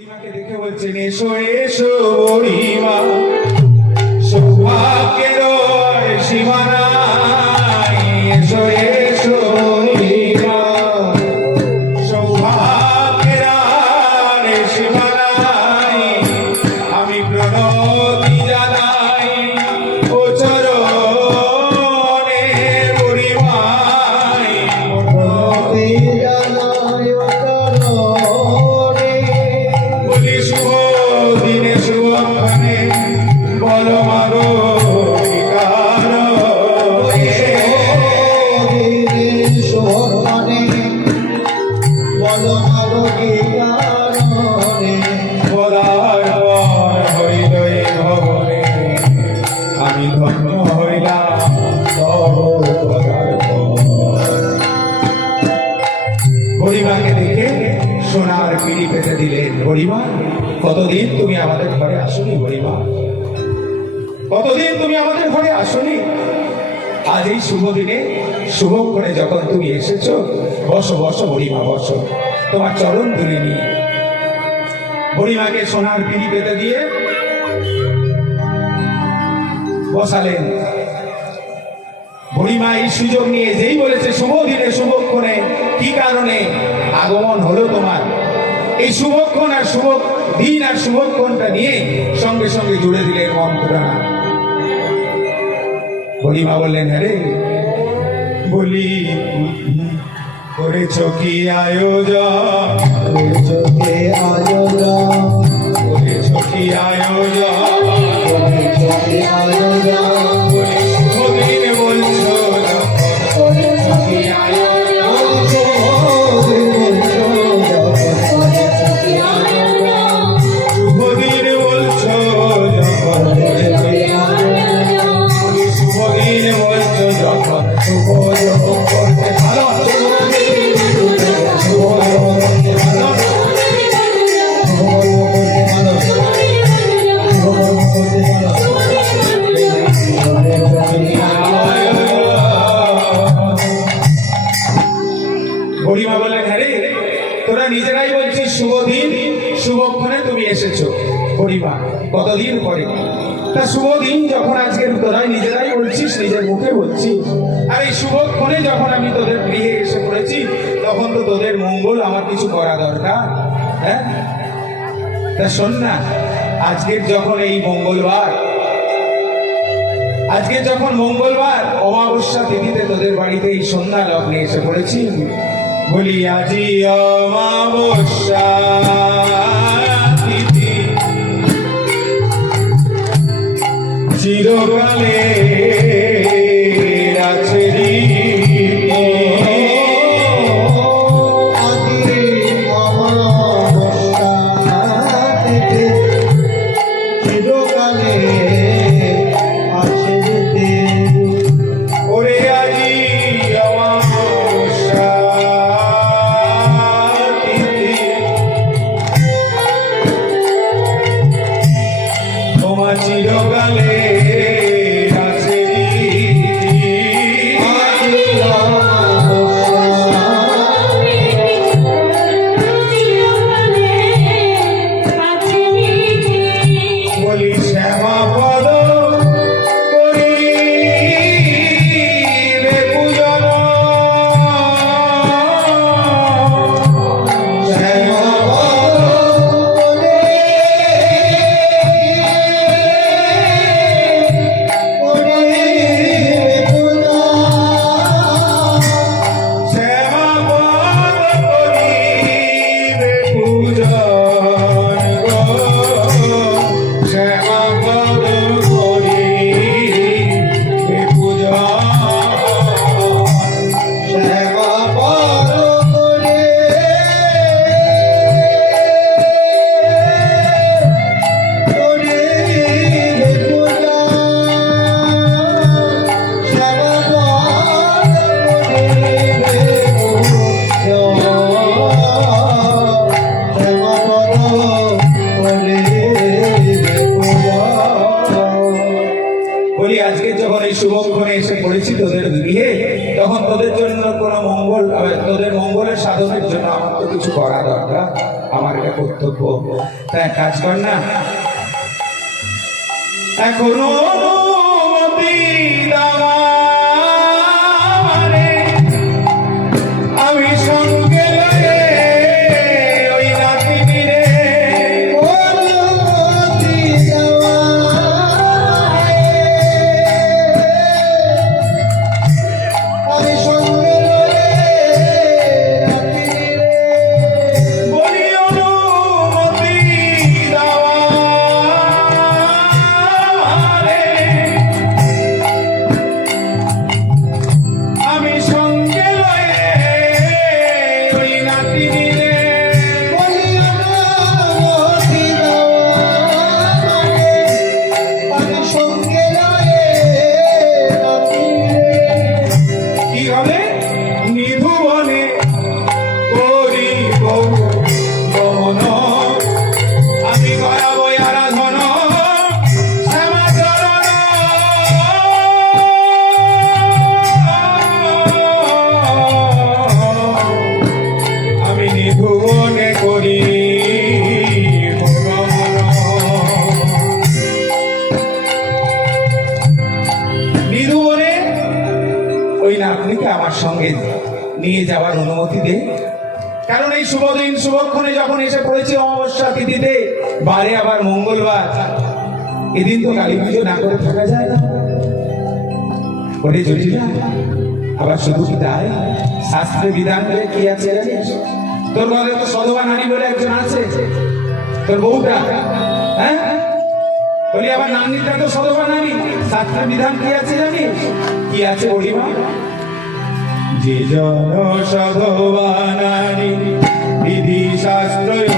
বুড়িমাকে দেখে বলছেন এসো এসো বুড়িমা সৌভাগ্যের সীমানায় এসো কতদিন তুমি আমাদের ঘরে আসনি হরিমা? কতদিন তুমি আমাদের ঘরে আসনি? আজ এই শুভ দিনে শুভক্ষণে যখন তুমি এসেছ, বসো বসো, হরিমা, বসো। তোমার চরণ ধরে নিয়ে। হরিমাকে সোনার পিড়ি পেতে দিয়ে বসালেন। বুড়িমা এই সুযোগ নিয়ে যেই বলেছে, শুভ দিনে শুভক্ষণে কি কারণে আগমন হলো তোমার? এই শুভক্ষণ আর শুভ দিন আর শুভক্ষণটা নিয়ে সঙ্গে সঙ্গে জুড়ে দিলেন মন্ত্রণা হরিমা বললেন হ্যাঁ বলি করেছ কি আয়োজন? করেছ কি আয়োজন? বলি কতদিন পরে? তা শুভ দিন যখন আজকে তোরাই নিজেরাই বলছিস, নিজের মুখে বলছিস। আর এই শুভক্ষণে যখন আমি তোদের গৃহে এসে পড়েছি, তখন তো তোদের মঙ্গল আমার কিছু করা দরকার হ্যাঁ? তা শোন না, আজকের যখন এই মঙ্গলবার আজকে যখন মঙ্গলবার, অমাবস্যা তিথিতে তোদের বাড়িতে এই সন্ধ্যা লগ্নে এসে পড়েছি, বলি, আজি অমাবস্যা। চিরকালে কিছু করা দরকার? আমার এটা কর্তব্য। তাই কাজ কর না। এখনও নিয়ে যাওয়ার অনুমতি দে কারণ এই শুভ দিন শুভক্ষণে যখন এসে পড়েছি অমাবস্যা তিথিতে, বারে আবার মঙ্গলবার। এদিন তো কালী পুজো না করে থাকা যায় না। ওরে জটিলা আবার শুধু কি তাই? শাস্ত্রে বিধান বলে কি আছে তোর ঘরে তো সধবা নারী বলে একজন আছে। তোর বউটা হ্যাঁ? বলি, আবার নানিটা তো সধবা নারী। শাস্ত্রের বিধান কি আছে জানিস? কি আছে বলিমা? যে জন সধবা বিধি শাস্ত্র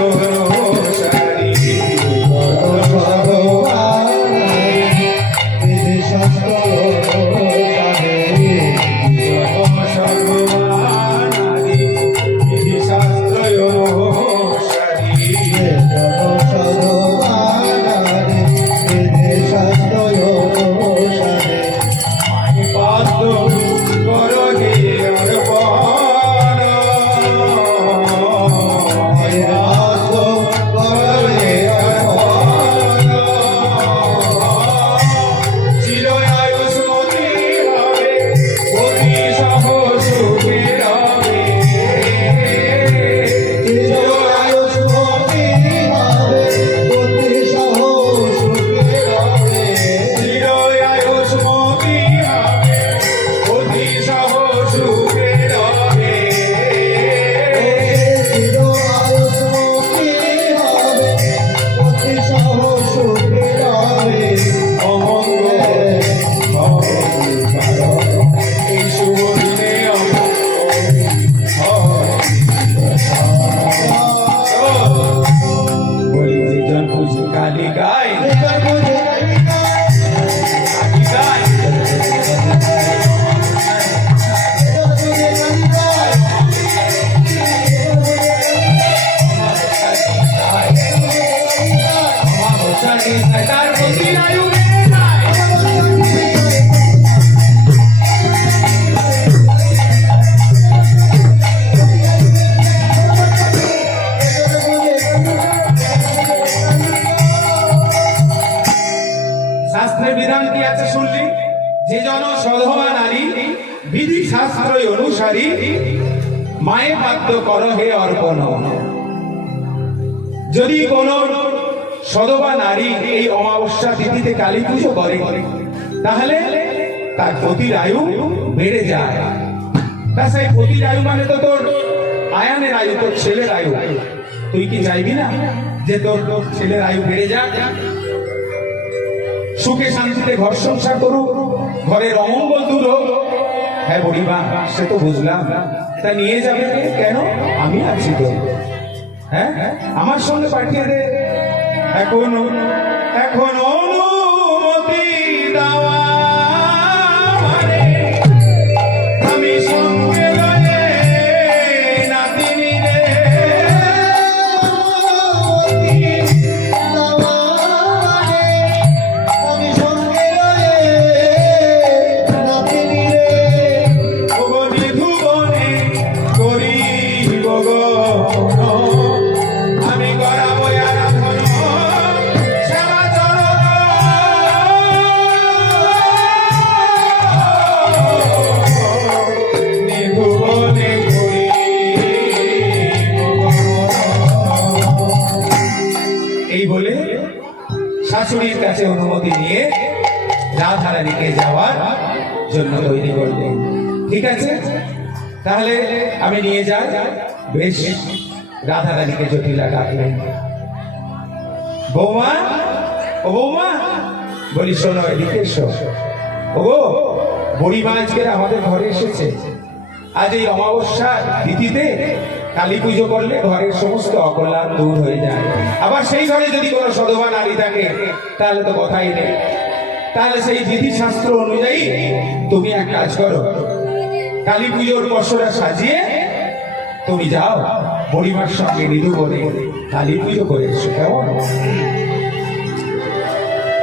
যদি কোন সধবা নারী এই অমাবস্যা তিথিতে কালী পুজো করে, তাহলে তার পতির আয়ু বেড়ে যায়। তা সেই পতির আয়ু মানে তো তোর আয়ানের আয়ু, তোর ছেলের আয়ু। তুই কি চাইবি না যে তোর তোর ছেলের আয়ু বেড়ে যাক? সুখে শান্তিতে ঘর সংসার করুক, ঘরের অমঙ্গল দূর হোক। হ্যাঁ বড়িমা, সে তো বুঝলাম। তা নিয়ে যাবে কেন? আমি আছি তো। হ্যাঁ? আমার সঙ্গে পাঠিয়ে দে। এখনও এখনও অনুমতি দেওয়া তাহলে আমি নিয়ে যাই। বেশ, রাধারানীকে জটিলা ডাকলেন বৌমা, ও বৌমা, বলি, শোনো, এদিকে ও বুড়িমা আজকের আমাদের ঘরে এসেছে। আজ এই অমাবস্যার তিথিতে কালী পুজো করলে ঘরের সমস্ত অকল্যাণ দূর হয়ে যায়। আবার সেই ঘরে যদি কোনো সদবা নারী থাকে, তাহলে তো কথাই নেই। তাহলে সেই বিধি শাস্ত্র অনুযায়ী তুমি এক কাজ করো। কালী পুজোর বছরা সাজিয়ে তুমি যাও বুড়িমার সঙ্গে নিদু করে কালী পুজো করে এসো, কেমন?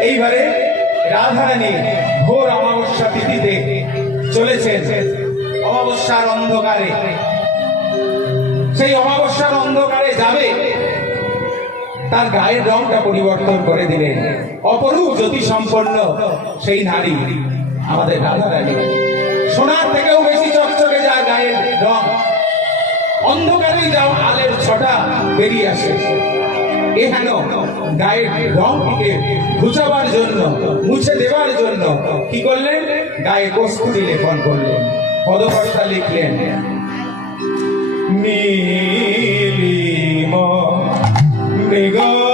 এইবারে রাধারানী ভোর অমাবস্যা তিথিতে চলেছেন অমাবস্যার অন্ধকারে। সেই অমাবস্যার অন্ধকারে যাবে, তার গায়ের রংটা পরিবর্তন করে দিলেন। অপরূপ জ্যোতি সম্পন্ন সেই নারী আমাদের রাধারানী। সোনার থেকেও বেশি চকচকে যায় গায়ের রং। অন্ধকারে যাও, আলের ছটা বেরিয়ে আসে। এহেন গায়ের রংটিকে ঘুচাবার জন্য, মুছে দেওয়ার জন্য। কি করলেন? গায়ে কস্তুরি লেপন করলেন। পদকর্তা লিখলেন, নীলিম, মৃগ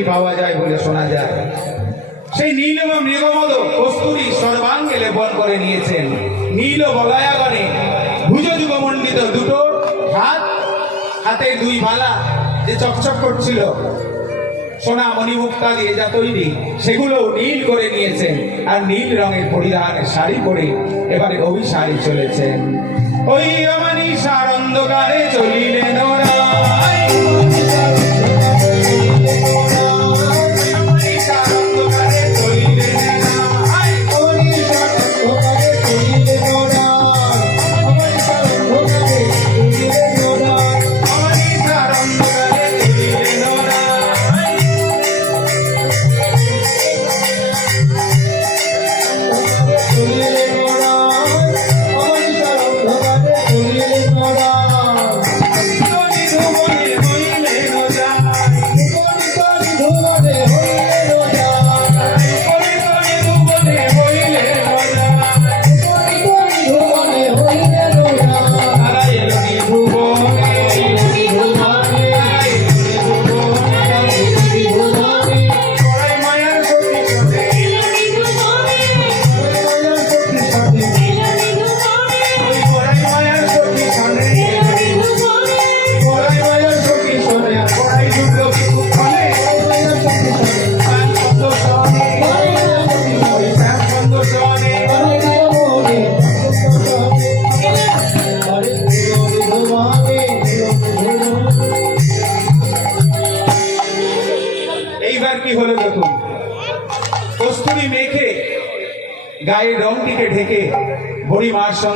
নাভি পাওয়া যায় বলে শোনা যায়? সেই নীল এবং মৃগমদ কস্তুরি সর্বাঙ্গে লেপন করে নিয়েছেন। নীল বলয়াগণে ভুজ যুগমণ্ডিত দুটো হাত হাতে দুই বালা যে চকচক করছিল। সোনা মণিমুক্তা দিয়ে যা তৈরি, সেগুলো নীল করে নিয়েছেন আর নীল রঙের পরিধানের শাড়ি পরে এবারে অভিসারে চলেছেন। ওই রমানি সারন্ধকারে চলিলেন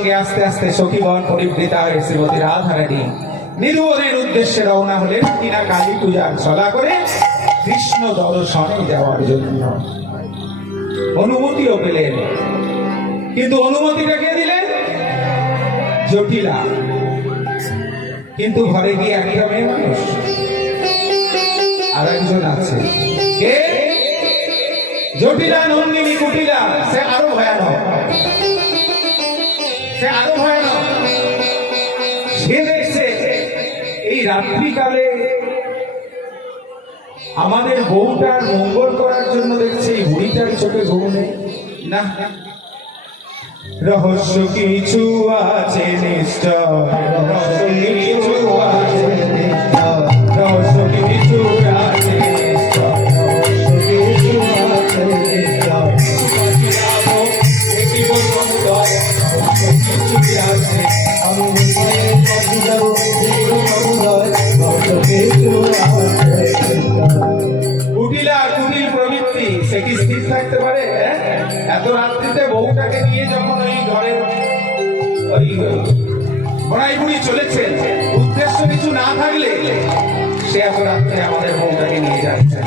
সঙ্গে আস্তে আস্তে সখীগণ পরিবৃতা হয়ে শ্রীমতী রাধারানী নিধুবনের উদ্দেশ্যে রওনা হলেন। কিনা কালী পূজার ছলা করে কৃষ্ণ দর্শনে যাওয়ার জন্য। অনুমতিও পেলেন। কিন্তু অনুমতিটা কে দিলেন? জটিলা। কিন্তু ঘরে গিয়ে একটা মেয়ে মানুষ। আর একজন আছে। কে? জটিলা, নন্দিনী, কুটিলা। সে আরও ভয়ানক। সে আরও ভয়ানক সে দেখছে, এই রাত্রিকালে আমাদের বউটার মঙ্গল করার জন্য দেখছে, এই বুড়িটার চোখে ঘুম নেই। না। রহস্য কিছু আছে নিশ্চয়, রহস্য কিছু আছে রাত্রে আমাদের মনটাকে নিয়ে যাচ্ছেন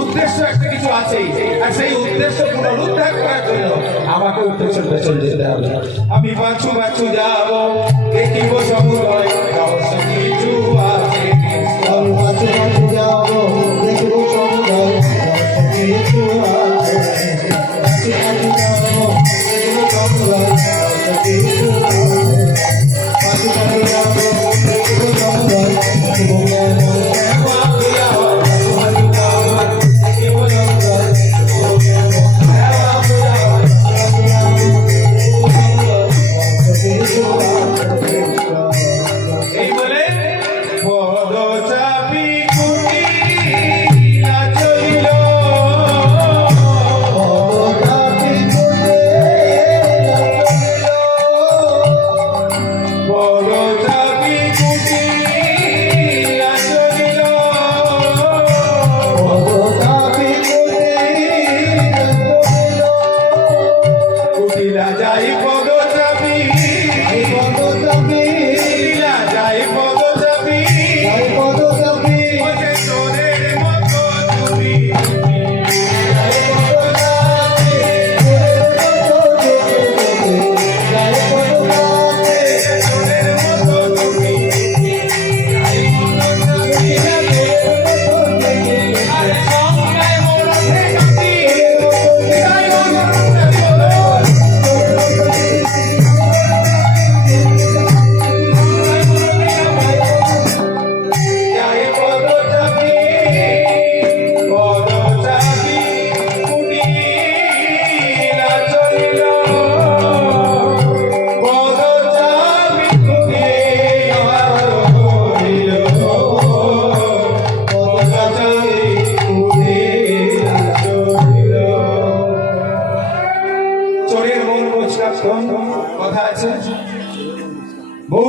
উদ্দেশ্য একটা কিছু আছেই, আর সেই উদ্দেশ্য পুনরুদ্ধার করার জন্য আমাকে উদ্দেশ্য যেতে হবে। আমি বাঁচু বাঁচু যাব, দেখিব সমুদয়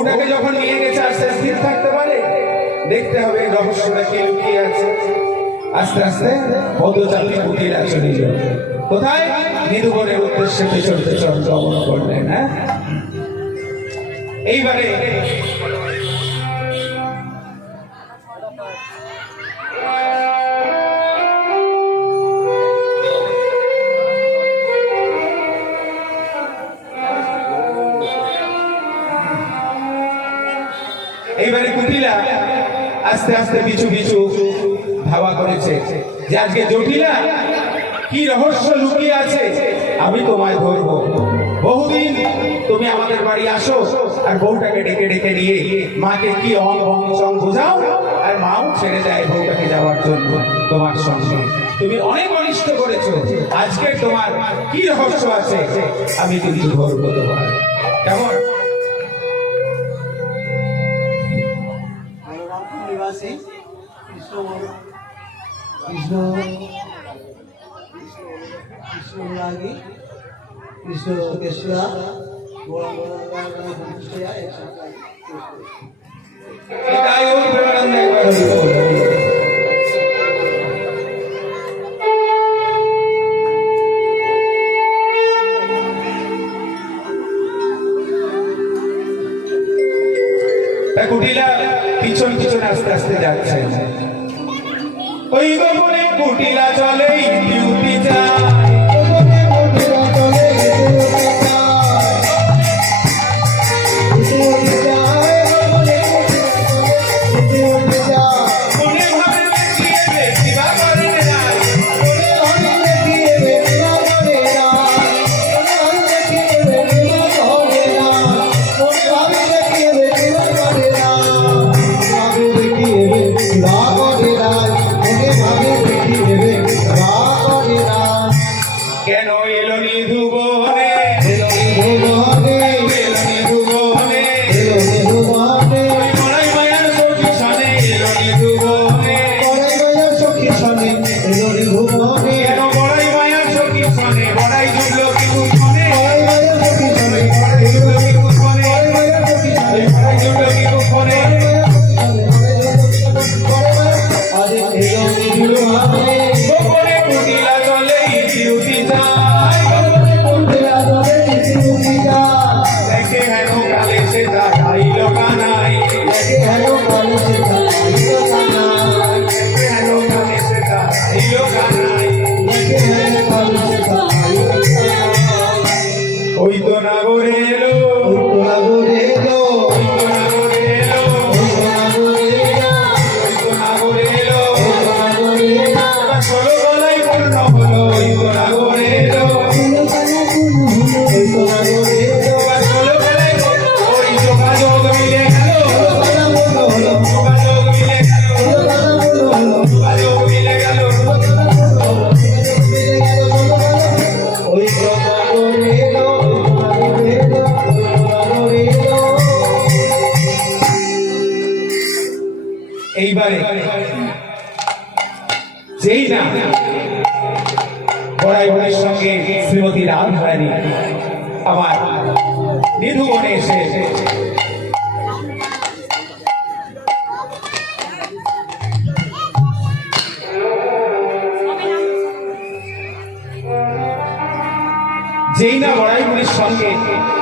বউটাকে যখন নিয়ে গেছে, আস্তে স্থির থাকতে পারে? দেখতে হবে রহস্যটা কে লুকিয়ে আছে। আস্তে আস্তে পদচাপী কুটিরা চলে যাবে কোথায়? নিরুবনের উদ্দেশ্যে পেছন পেছন গমন করলেন হ্যাঁ? এইবারে আস্তে আস্তে পিছু পিছু ধাওয়া করেছে। যে আজকে জটিলা, কি রহস্য লুকিয়ে আছে, আমি তোমায় ধরবো। বহুদিন তুমি আমাদের বাড়ি আসো আর বউটাকে ডেকে ডেকে নিয়ে মাকে কি অং অং চং বোঝাও আর মাও ছেড়ে দেয় বউটাকে যাওয়ার জন্য তোমার সঙ্গে। তুমি অনেক অনিষ্ট করেছ, আজকে তোমার কি রহস্য আছে, আমি কিন্তু ধরবো তোমার কেমন? কৃষ্ণ কৃষ্ণ রাগী কৃষ্ণ কেশরা একবার বলব। তা কুটিলা পিছন পিছন আস্তে আস্তে যাচ্ছে ওই গোপনে কুটিলা চলে ডিউটি যায় 我们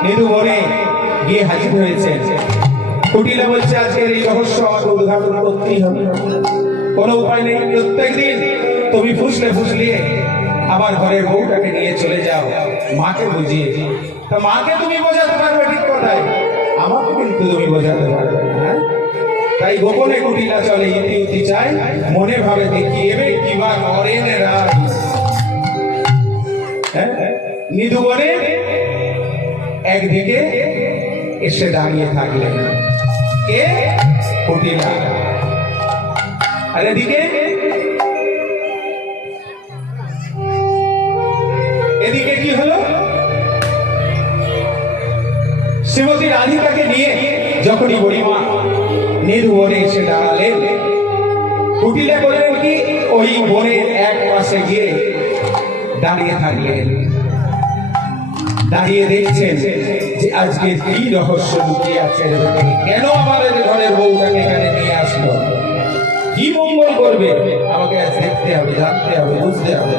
বনে গিয়ে হাজির হয়েছে কুটিলা বলছে, আজকের এই রহস্য আমাকে উদ্ঘাটন করতেই হবে। কোনো উপায় নেই, প্রত্যেক দিন তুমি ফুসলে ফুসলিয়ে আমার ঘরের বউটাকে নিয়ে চলে যাও, মাকে বুঝিয়ে তা মাকে তুমি বোঝাতে পারবে ঠিক কথাই। আমাকে কিন্তু তুমি বোঝাতে পারবে? তাই গোপনে কুটিলা চলে, ইতি উতি চাই মনে ভাবে দেখিয়েবে কিবা করেন রাই হ্যাঁ? নিধু বনে একদিকে এসে দাঁড়িয়ে থাকলেন। কে? কুটিলা। আর এদিকে? এদিকে কি হলো? শ্রীমতী রাধিকাকে নিয়ে যখনই গরিমা বনে এসে দাঁড়ালেন, কুটিলা করলেন কি, ওই বনের এক পাশে গিয়ে দাঁড়িয়ে থাকলেন। দাঁড়িয়ে দেখছেন যে আজকে কি রহস্য লুকিয়ে আছে কেন আমাদের ঘরের বউটাকে এখানে নিয়ে আসলো? কি মঙ্গল করবে? আমাকে দেখতে হবে, জানতে হবে, বুঝতে হবে।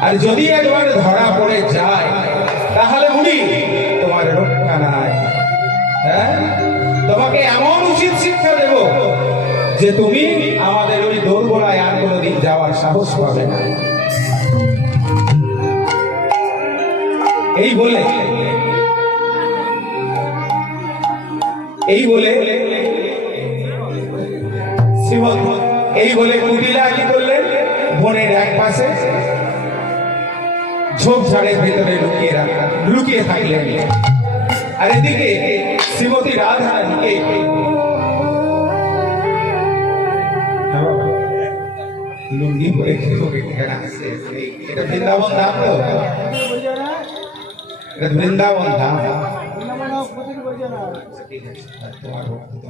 আর যদি একবার ধরা পড়ে যায়, তাহলে উনি তোমার রক্ষা নাই। হ্যাঁ? তোমাকে এমন উচিত শিক্ষা দেব যে তুমি আমাদের ওই দোরগোড়ায় আর কোনোদিন যাওয়ার সাহস পাবে না। এই বলে এই বলে, শ্রীমৎ, এই বলে কুটিলা কি করলেন, বনের এক পাশে ঝোপঝাড়ের ভেতরে লুকিয়ে রাখা লুকিয়ে থাকলেন। আর এদিকে শ্রীমতী রাধা রানীকে লুঙ্গি পরে আসছে এটা বৃন্দাবন ধাম তো? ಬೃಂದಾವನ ಧಾಮ ಹೋಗ್ತಿದ್ದೆ